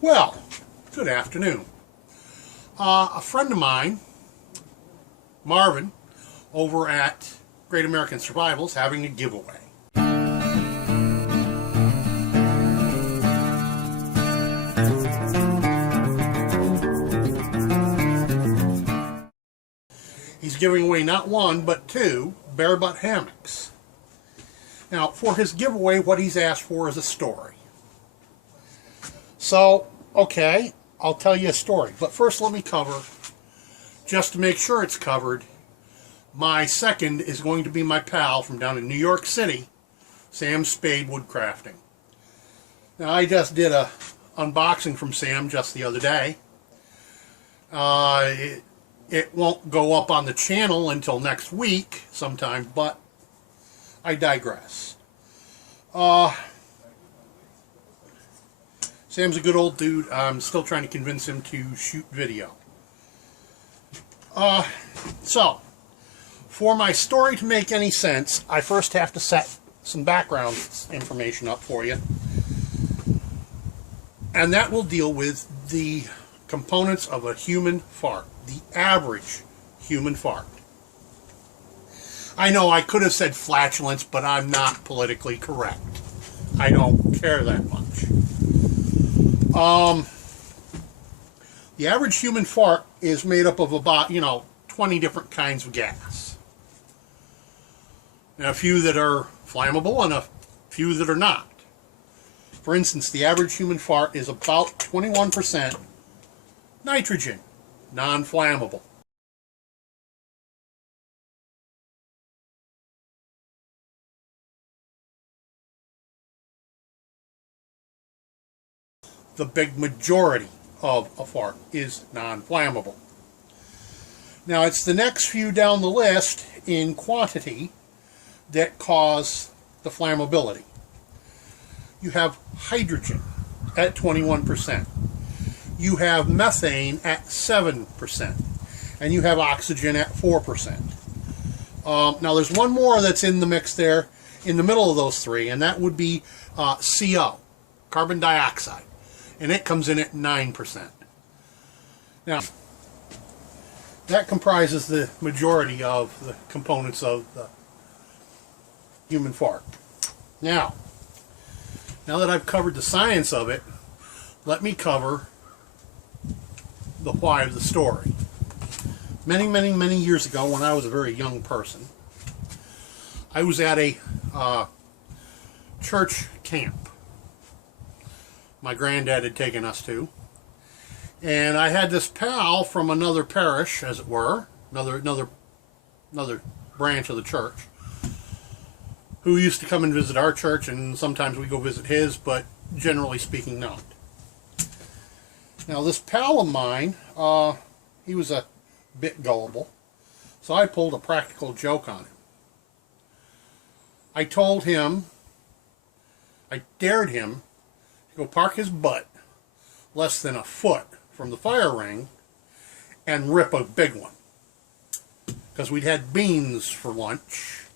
Well, good afternoon. A friend of mine, Marvin, over at Great American Survival is having a giveaway. He's giving away not one, but two bare butt hammocks. Now, for his giveaway, what he's asked for is a story. So, okay, I'll tell you a story. But first, let me cover, just to make sure it's covered, my second is going to be my pal from down in New York City, Sam Spade Woodcrafting. Now, I just did a unboxing from Sam just the other day. It won't go up on the channel until next week sometime, but I digress. Sam's a good old dude. I'm still trying to convince him to shoot video. So, for my story to make any sense, I first have to set some background information up for you. And that will deal with the components of a human fart. The average human fart. I know I could have said flatulence, but I'm not politically correct. I don't care that much. The average human fart is made up of about, 20 different kinds of gas. And a few that are flammable and a few that are not. For instance, the average human fart is about 21% nitrogen, non-flammable. The big majority of a fart is non-flammable. Now, it's the next few down the list in quantity that cause the flammability. You have hydrogen at 21%. You have methane at 7%. And you have oxygen at 4%. Now, there's one more that's in the mix there in the middle of those three, and that would be CO, carbon dioxide. And it comes in at 9%. Now, that comprises the majority of the components of the human fart. Now that I've covered the science of it, let me cover the why of the story. Many, many, many years ago, when I was a very young person, I was at a church camp my granddad had taken us to, and I had this pal from another parish, as it were, another branch of the church, who used to come and visit our church, and sometimes we go visit his, but generally speaking, not. Now, this pal of mine, he was a bit gullible, so I pulled a practical joke on him. I dared him to go park his butt less than a foot from the fire ring and rip a big one. Because we'd had beans for lunch,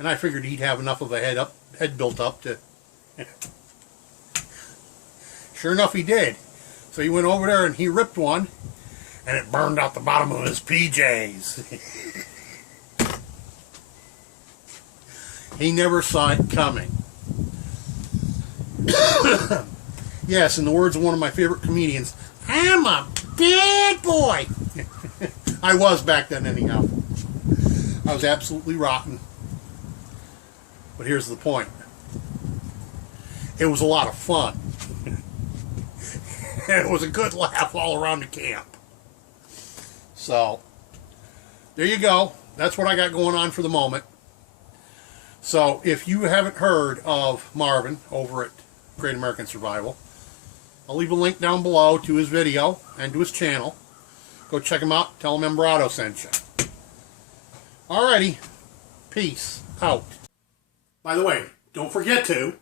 and I figured he'd have enough of a head built up to... Sure enough, he did. So he went over there and he ripped one, and it burned out the bottom of his PJs. He never saw it coming. Yes, in the words of one of my favorite comedians, I'm a bad boy. I was back then anyhow. I was absolutely rotten. But here's the point. It was a lot of fun. And it was a good laugh all around the camp. So, there you go. That's what I got going on for the moment. So, if you haven't heard of Marvin over at Great American Survival, I'll leave a link down below to his video and to his channel. Go check him out. Tell him Embrado sent you. Alrighty. Peace out. By the way, don't forget to